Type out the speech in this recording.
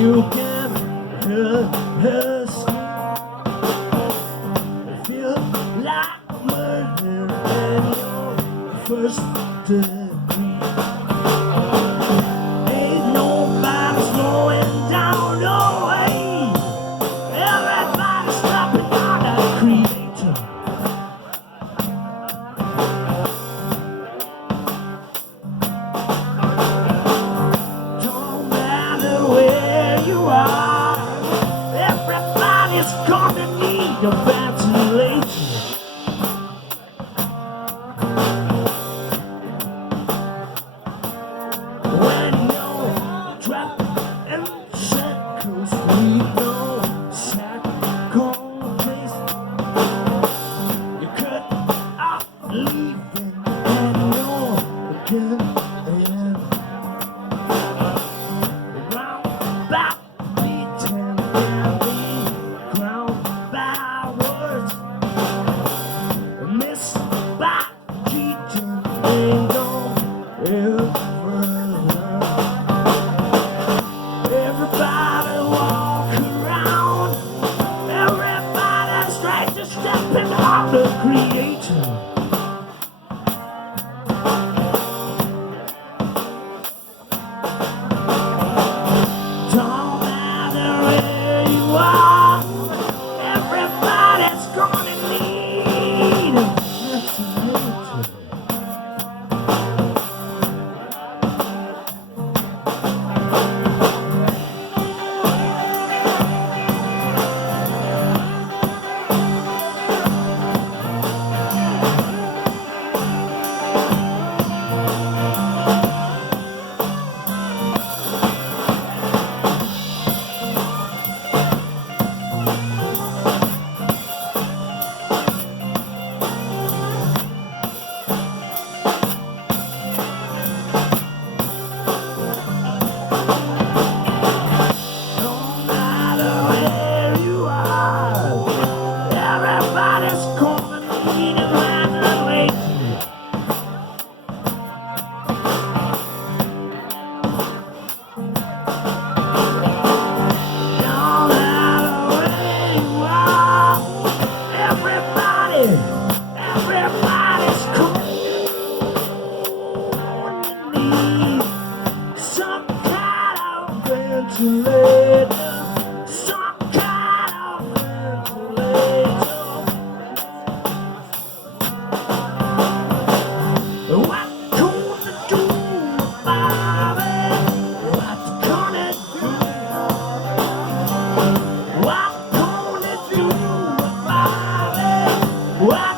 You can hear her scream. Feel like murder in your first degree. Ain't nobody slowing down, no way. Everybody's stopping on the creator. Don't matter where you are, everybody's gonna need a ventilator. When you're trapped in shackles, we know shackle place. You cut off leaving and you're again. Ground by beaten and be ground by words. Missed by cheating, ain't no everybody walk around. Everybody's trying to step in on the creator. Don't matter where you are, everybody's gonna need a ventilator. No matter where you are, everybody's gonna need a ventilator. No matter where you are, everybody's gonna need some kind of ventilator. Some kind of ventilator. What gonna do about it? What gonna do? What gonna do about it? What